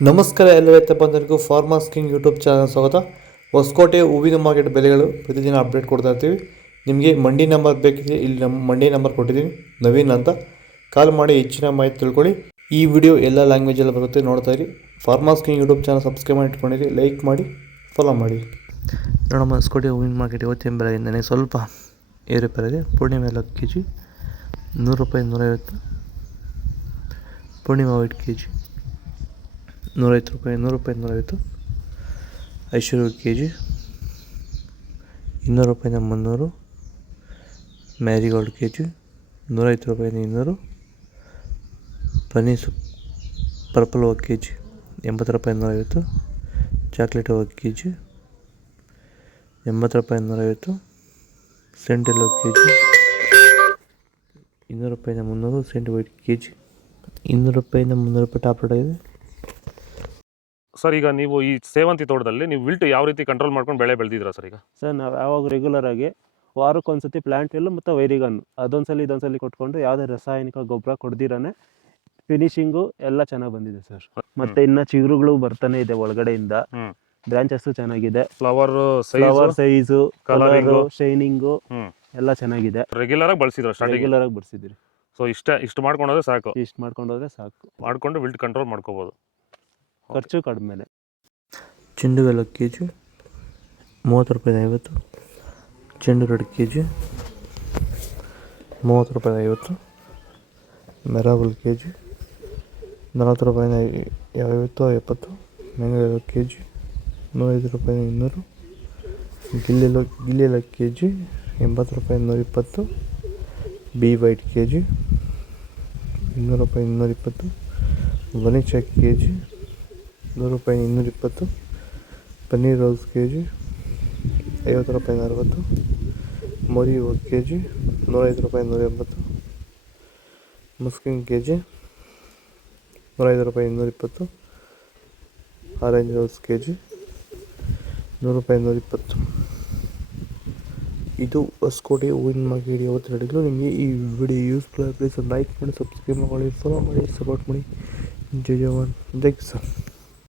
ನಮಸ್ಕಾರ ಎಲ್ಲ ರೈತ ಬಂಧುಗಳಿಗೂ ಫಾರ್ಮರ್ಸ್ ಕಿಂಗ್ ಯೂಟ್ಯೂಬ್ ಚಾನಲ್ ಸ್ವಾಗತ. ಹೊಸಕೋಟೆ ಹೂವಿನ ಮಾರ್ಕೆಟ್ ಬೆಲೆಗಳು ಪ್ರತಿದಿನ ಅಪ್ಡೇಟ್ ಕೊಡ್ತಾ ಇರ್ತೀವಿ. ನಿಮಗೆ ಮಂಡಿ ನಂಬರ್ ಬೇಕಿದೆ, ಇಲ್ಲಿ ನಮ್ಮ ಮಂಡಿ ನಂಬರ್ ಕೊಟ್ಟಿದ್ದೀನಿ, ನವೀನ್ ಅಂತ. ಕಾಲ್ ಮಾಡಿ ಹೆಚ್ಚಿನ ಮಾಹಿತಿ ತಿಳ್ಕೊಳ್ಳಿ. ಈ ವಿಡಿಯೋ ಎಲ್ಲ ಲ್ಯಾಂಗ್ವೇಜಲ್ಲಿ ಬರುತ್ತೆ, ನೋಡ್ತಾ ಇರಿ. Farmers king YouTube channel subscribe ಮಾಡಿ ಇಟ್ಕೊಂಡಿರಿ, ಲೈಕ್ ಮಾಡಿ, ಫಾಲೋ ಮಾಡಿ. ನೋಡಮ್ಮ, ಹೊಸಕೋಟೆ ಹೂವಿನ ಮಾರ್ಕೆಟ್ ಇವತ್ತಿನ ಬೆಲೆಯಿಂದನೇ ಸ್ವಲ್ಪ ಏರುಪೇರಿದೆ. ಪೂರ್ಣಿಮೆ 10 kg 100 ರೂಪಾಯಿ 150. ಪೂರ್ಣಿಮಾ 8 kg 150 ರೂಪಾಯಿ 100 ರೂಪಾಯಿ 150. ಐಶ್ವರ್ಯ kg 200 ರೂಪಾಯಿಂದ 300. ಮ್ಯಾರಿಗೋಲ್ಡ್ kg 150 ರೂಪಾಯಿಂದ 200. ಪನೀರ್ ಪರ್ಪಲ್ ಹೋಗಿ kg 80 ರೂಪಾಯಿ 150. ಚಾಕ್ಲೇಟ್ ಹೋಗಿ kg 80 ರೂಪಾಯಿ 150. ಸೆಂಟೆಲ್ ಹೋಗಿ kg 200 ರೂಪಾಯಿಂದ 300. ಸೆಂಟ್ ವೈಟ್ kg 200 ರೂಪಾಯಿಂದ 300 ರೂಪಾಯಿ ಟಾಪ್ ರೇಟ್ ಆಗಿದೆ. ಸರ್, ಈಗ ನೀವು ಈ ಸೇವಂತಿ ತೋಟದಲ್ಲಿ ನೀವು ವಿಲ್ಟ್ ಯಾವ ರೀತಿ ಕಂಟ್ರೋಲ್ ಮಾಡ್ಕೊಂಡು ಬೆಳೆ ಬೆಳೆದಿದ್ದೀರಾ ಸರ್? ಈಗ ಸರ್, ನಾವು ಯಾವಾಗ ರೆಗ್ಯುಲರ್ ಆಗಿ ವಾರಕ್ಕೊಂದ್ಸತಿ ಪ್ಲಾಂಟ್ ವಿಲ್ ಮತ್ತು ವೈರಿಗನ್ ಇದೊಂದ್ಸಲಿ ಕೊಟ್ಕೊಂಡು ಯಾವುದೇ ರಾಸಾಯನಿಕ ಗೊಬ್ಬರ ಕೊಡ್ದಿರಾನೆ ಫಿನಿಶಿಂಗು ಎಲ್ಲ ಚೆನ್ನಾಗಿ ಬಂದಿದೆ ಸರ್. ಮತ್ತೆ ಇನ್ನ ಚಿಗುರುಗಳು ಬರ್ತಾನೆ ಇದೆ ಒಳಗಡೆಯಿಂದ. ಬ್ರಾಂಚಸ್ ಚೆನ್ನಾಗಿದೆ, ಫ್ಲವರ್ ಸೈಜು, ಕಲರು, ಶೈನಿಂಗು ಎಲ್ಲ ಚೆನ್ನಾಗಿದೆ. ರೆಗ್ಯುಲರ್ ಆಗಿ ಬಳಸಿದ್ರಿ. ಸೊ ಇಷ್ಟು ಮಾಡ್ಕೊಂಡೋದ್ರೆ ಸಾಕು. ಮಾಡ್ಕೊಂಡು ವಿಲ್ಟ್ ಕಂಟ್ರೋಲ್ ಮಾಡ್ಕೋಬಹುದು. ಖರ್ಚು ಕಡಿಮೆ. ಚೆಂಡುವೆಲ್ಲ kg 30 ರೂಪಾಯಿ 50. ಚೆಂಡು ರೆಡ್ kg 30 ರೂಪಾಯಿ 50. ಮೆರಾಬಲ್ kg 40 ರೂಪಾಯಿ 50 70. ಮ್ಯಾಂಗೋ kg 105 ರೂಪಾಯಿ 200. ಗಿಲ್ಲೆಲ್ಲ kg 80 ರೂಪಾಯಿ 120. ಬಿ ವೈಟ್ kg 200 ರೂಪಾಯಿ 220. ವನಿಷಾ kg 100 ರೂಪಾಯಿ 220. ಪನ್ನೀರ್ ರೋಸ್ kg 50 ರೂಪಾಯಿ 60. ಮೊರಿ kg 105 ರೂಪಾಯಿ 180. ಮಸ್ಕಿನ್ kg 105 ರೂಪಾಯಿ 220. ಆರೆಂಜ್ ರೋಸ್ kg 100 ರೂಪಾಯಿ 120. ಇದು ಹೊಸಕೋಟೆ ಹೂವಿನ ಮಾರ್ಕೆಟ್ ಇವತ್ತು ನಡೆಯಲು. ನಿಮಗೆ ಈ ವಿಡಿಯೋ ಯೂಸ್ಫುಲ್ ಪ್ಲೀಸ್ ಲೈಕ್ ಮಾಡಿ, ಸಬ್ಸ್ಕ್ರೈಬ್ ಮಾಡಿ, ಫಾಲೋ ಮಾಡಿ, ಸಪೋರ್ಟ್ ಮಾಡಿ. ಜೈ ಜವಾನ್, ಜೈ ಕಿಸಾನ್.